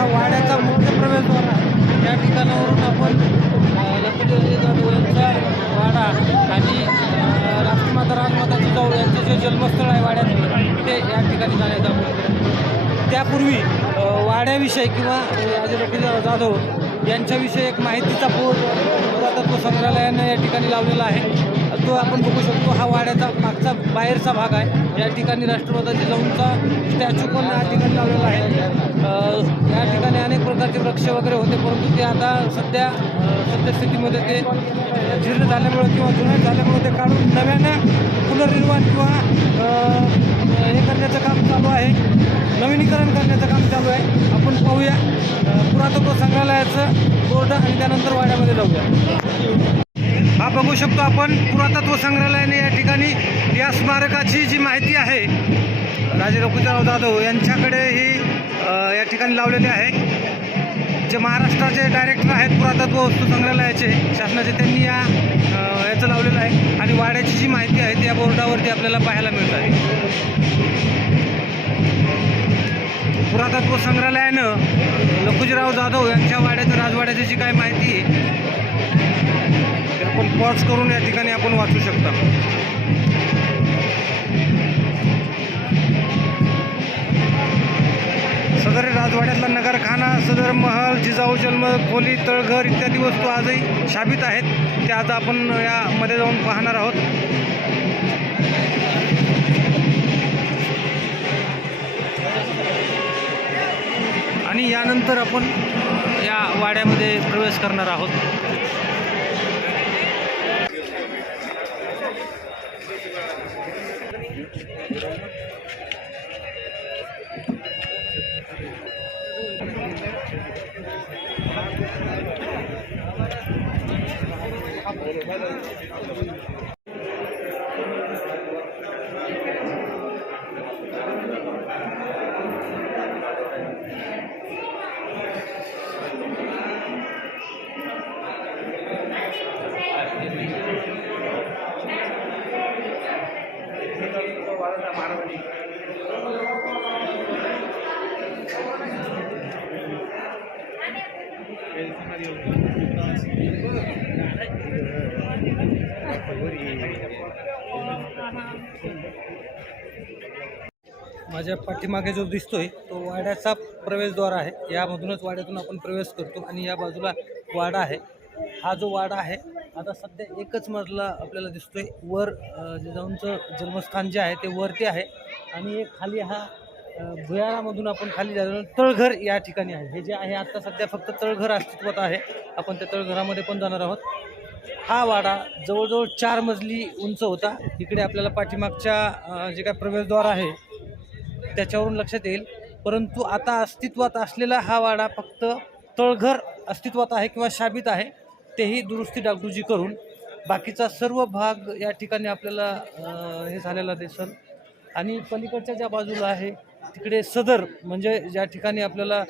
हा वाड्याचा मुख्य प्रवेशद्वार आहे. या ठिकाणावरून आपण लक्ष्मीचा यांचा वाडा आणि राष्ट्रमाता राजमाता जिजाऊ यांचं जे जन्मस्थळ आहे वाड्यात ते या ठिकाणी जाण्याचा आपण त्यापूर्वी वाड्याविषयी किंवा राजे जाधव यांच्याविषयी एक माहितीचा बोर्ड पुरातत्व संग्रहालयानं या ठिकाणी लावलेला आहे. तो आपण बघू शकतो हा वाड्याचा मागचा बाहेरचा भाग आहे. या ठिकाणी राष्ट्रवादाची जाऊनचा स्टॅच्यू पण या ठिकाणी लावलेला आहे. या ठिकाणी अनेक प्रकारचे वृक्ष वगैरे होते परंतु ते आता सध्या सद्यस्थितीमध्ये ते जीर्ण झाल्यामुळे किंवा जुने झाल्यामुळे ते काढून नव्यानं पुनर्निर्माण किंवा हे करण्याचं काम चालू आहे. नवीनीकरण करण्याचं काम चालू आहे. आपण पाहूया. पुरातत्व संग्रहालयाचं बोर्ड आणि त्यानंतर वाड्यामध्ये जाऊया. हा बघू शकतो आपण पुरातत्व संग्रहालयाने या ठिकाणी या स्मारकाची जी माहिती आहे राजे रघुजीराव जाधव यांच्याकडे ही या ठिकाणी लावलेली आहे. जे महाराष्ट्राचे डायरेक्टर आहेत पुरातत्व वस्तू संग्रहालयाचे शासनाचे त्यांनी या याचं लावलेलं आहे. आणि वाड्याची जी माहिती आहे ती या बोर्डावरती आपल्याला पाहायला मिळत आहे. पुरातत्व संग्रहालयानं लखुजीराव जाधव यांच्या वाड्याचं राजवाड्याची जी काय माहिती आहे आपण पॉज करून या ठिकाणी आपण वाचू शकता. सदर राजवाड्यातला नगरखाना सदर महल जिजाऊ जन्म खोली तळघर इत्यादी वस्तू आजही शाबित आहेत. त्या आता आपण यामध्ये जाऊन पाहणार आहोत. आणि यानंतर आपण या वाड्यामध्ये प्रवेश करणार आहोत. Gracias. माझ्या पाठीमागे जो दिसतोय तो वाड्याचा प्रवेशद्वार आहे. यामधूनच वाड्यातून आपण प्रवेश करतो आणि या बाजूला वाडा आहे. हा जो वाडा आहे आता सध्या एकच मजला आपल्याला दिसतोय. वर अ, जिजाऊंचं जन्मस्थान जे आहे ते वरती आहे. आणि एक खाली हा भुयारामधून आपण खाली जातो तळघर या ठिकाणी आहे. हे जे आहे आता सध्या फक्त तळघर अस्तित्वात आहे. आपण त्या तळघरामध्ये पण जाणार आहोत. हा वाडा जवळजवळ चार मजली उंच होता. इकडे आपल्याला पाठीमागच्या जे काय प्रवेशद्वार आहे त्याच्यावरून लक्षात येईल. परंतु आता अस्तित्वात असलेला हा वाडा फक्त तळघर अस्तित्वात आहे किंवा शाबित आहे तेही दुरुस्ती डागडुजी करून. बाकीचा सर्व भाग या ठिकाणी आपल्याला हे झालेला दिसल. आणि पलीकडच्या ज्या बाजूला आहे तिकडे सदर म्हणजे ज्या ठिकाणी आपल्याला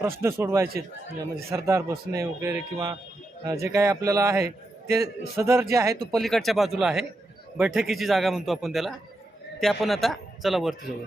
प्रश्न सोडवायचे म्हणजे सरदार बसणे वगैरे किंवा जे काही आपल्याला आहे ते सदर जे आहे तो पलीकडच्या बाजूला आहे. बैठकीची जागा म्हणतो आपण त्याला. ते आपण आता चला वरती जाऊया.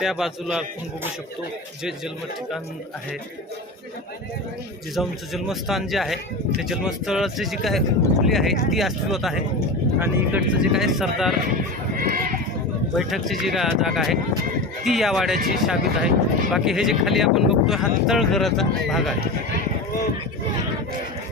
त्या बाजूला आपण बघू शकतो जे जन्म ठिकाण आहे. जिजाऊंचं जन्मस्थान जे आहे ते जन्मस्थळाची जी काय खोली आहे ती अस्तित्वात आहे. आणि इकडचं जे काय सरदार बैठकची जी गा- जागा आहे ती या वाड्याची शाबित आहे. बाकी हे जे खाली आपण बघतो हा तळघराचा भाग आहे. Yeah.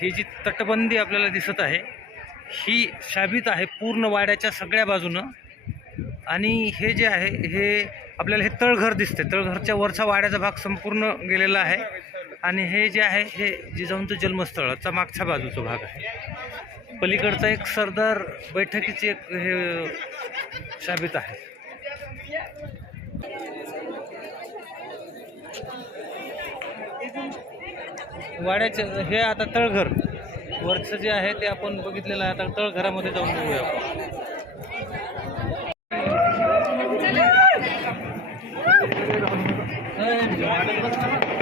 ही जी तटबंदी आपल्याला दिसत आहे ही शाबित आहे पूर्ण वाड्याच्या सगळ्या बाजूनं. आणि हे जे आहे हे आपल्याला हे तळघर दिसते. तळघरच्या वरचा वाड्याचा भाग संपूर्ण गेलेला आहे. आणि हे जे आहे हे जिजाऊंचं जन्मस्थळाचा मागच्या बाजूचा भाग आहे. पलीकडचा एक सरदार बैठकीची एक हे शाबित आहे. वाड्याचे हे आता तळघर. वरचं जे आहे ते आपण बघितलेलं आहे. आता तळघरामध्ये जाऊन बघूया आपण.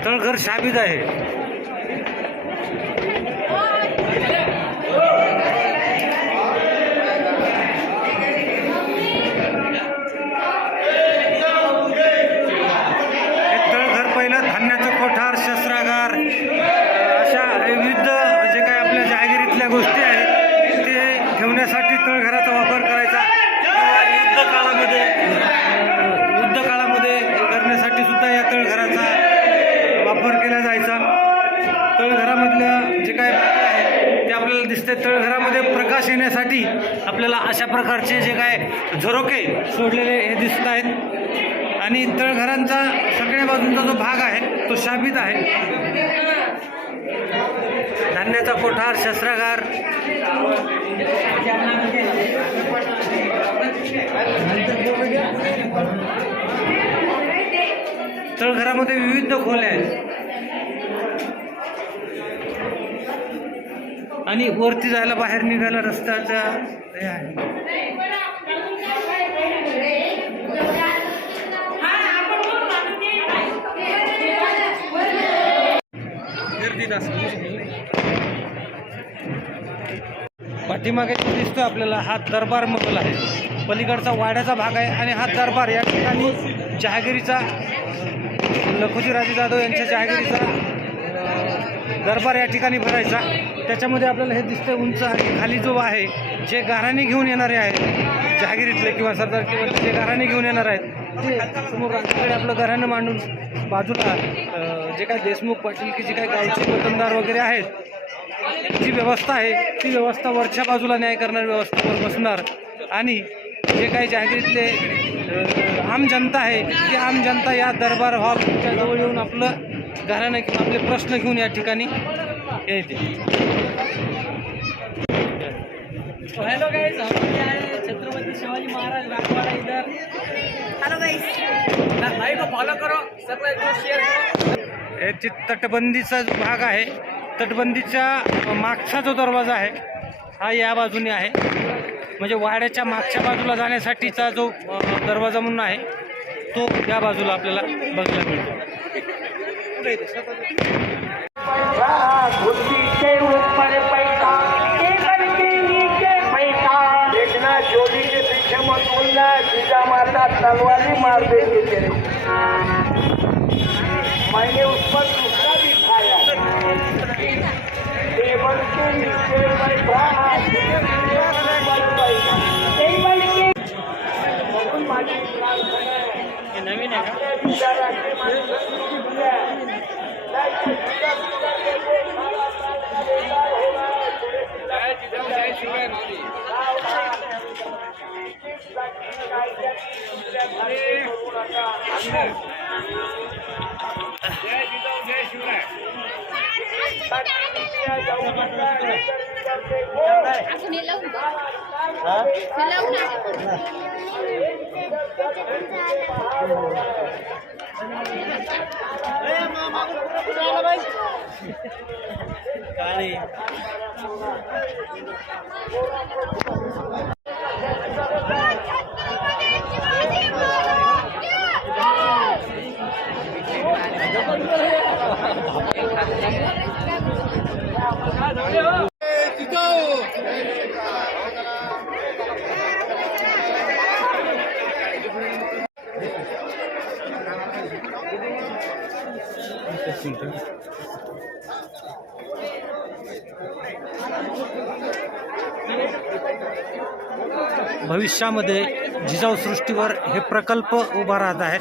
तळघर शाबित आहे हे तळघर पहिलं धान्याचं कोठार शस्त्रागार अशा विविध जे काय आपल्या जहागिरीतल्या गोष्टी आहेत ते ठेवण्यासाठी तळघराचा वापर करायचा. युद्ध काळामध्ये युद्ध काळामध्ये करण्यासाठी सुद्धा या तळघराचा वापर केला जायचा. तळघरामधल्या जे काय आहे ते आपल्याला दिसते तळघरामध्ये प्रकाश येण्यासाठी आपल्याला अशा प्रकारचे जे काय झरोके सोडलेले हे दिसत आहेत. आणि तळघरांचा सगळ्या बाजूंचा जो भाग आहे तो शाबित आहे. धान्याचा कोठार शस्त्रागार. तळघरामध्ये विविध खोल्या आहेत. आणि वरती जायला बाहेर निघायला रस्त्याचा हे आहे. पाठीमागे दिसतो आपल्याला हा दरबार मगल आहे. पलीकडचा वाड्याचा भाग आहे आणि हा दरबार या ठिकाणी जहागिरीचा लखुजी राजे जाधव यांच्या जहागिरीचा दरबार या ठिकाणी भरायचा. त्याच्यामध्ये आपल्याला हे दिसतंय उंच आणि खाली जो आहे जे गाराने घेऊन येणारे आहेत जहागिरीतले किंवा सरदार किंवा जे गाराने घेऊन येणार आहेत ते समोर रांगेकडे आपलं घराणं मांडून बाजूला जे काय देशमुख पाटील की जे काय गावचे वतनदार वगैरे आहेत जी व्यवस्था आहे ती व्यवस्था वरच्या बाजूला न्याय करणारी व्यवस्थेवर बसणार. आणि जे काही जहागिरीतले आम जनता आहे ती आम जनता या दरबार हॉलच्या जवळ येऊन आपलं घराणं किंवा आपले प्रश्न घेऊन या ठिकाणी येते. हॅलो गाइस छत्रपती शिवाजी महाराज राजवाड़ा इधर हेलो फॉलो करो. करो. हे तटबंदीचा जो भाग आहे तटबंदीच्या मागचा जो दरवाजा आहे हा या बाजूने आहे. म्हणजे वाड्याच्या मागच्या बाजूला जाण्यासाठीचा जो दरवाजा म्हणून आहे तो या बाजूला आपल्याला बघायला मिळतो. जीजा तलवारी मार देगी तेरे मैंने उस पर दूसरा भी खाया टेबल के नीचे काय भविष्यामध्ये जिजाऊ सृष्टीवर हे प्रकल्प उभा राहत आहेत.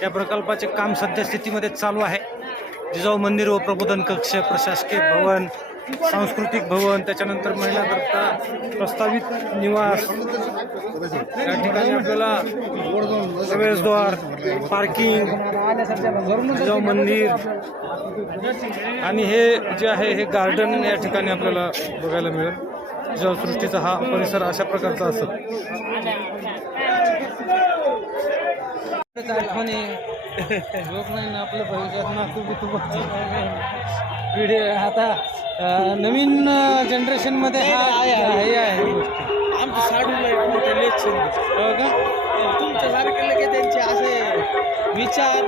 त्या प्रकल्पाचे काम सध्या स्थितीमध्ये चालू आहे. जिजाऊ मंदिर व प्रबोधन कक्ष प्रशासकीय भवन सांस्कृतिक भवन त्याच्यानंतर महिलाकरता प्रस्तावित निवास. या ठिकाणी आपल्याला प्रवेशद्वार पार्किंग जिजाऊ मंदिर आणि हे जे आहे हे गार्डन या ठिकाणी आपल्याला बघायला मिळेल. जिजाऊ सृष्टीचा हा परिसर अशा प्रकारचा असतो आठवणी. लोक नाही ना आपलं भविष्यात ना तू तू पिढी आता नवीन जनरेशनमध्ये हा हे आहे. गोष्टी आमचं साडूला मोठे लेच हो का? तुमच्यासारखे लगे त्यांचे असे विचार.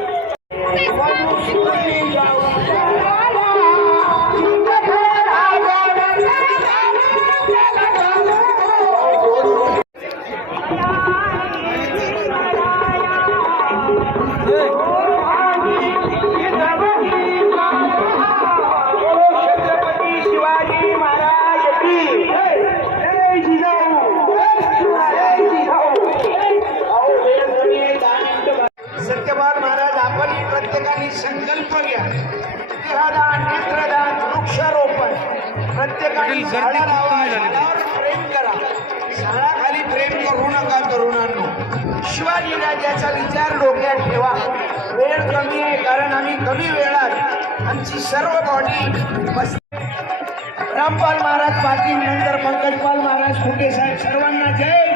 प्रत्येकाने संकल्प घ्या. देहदान नेत्रदान वृक्षारोपण. प्रत्येकाने झाडं लावा. झाडावर प्रेम करा. झाडाखाली प्रेम करू नका तरुणांनो. शिवाजी राजाचा विचार डोक्यात ठेवा. वेळ कमी आहे कारण आम्ही कमी वेळात आमची सर्व बॉडी बस रामपाल महाराज पाटील नंतर पंकजपाल महाराज फुटे साहेब सर्वांना जय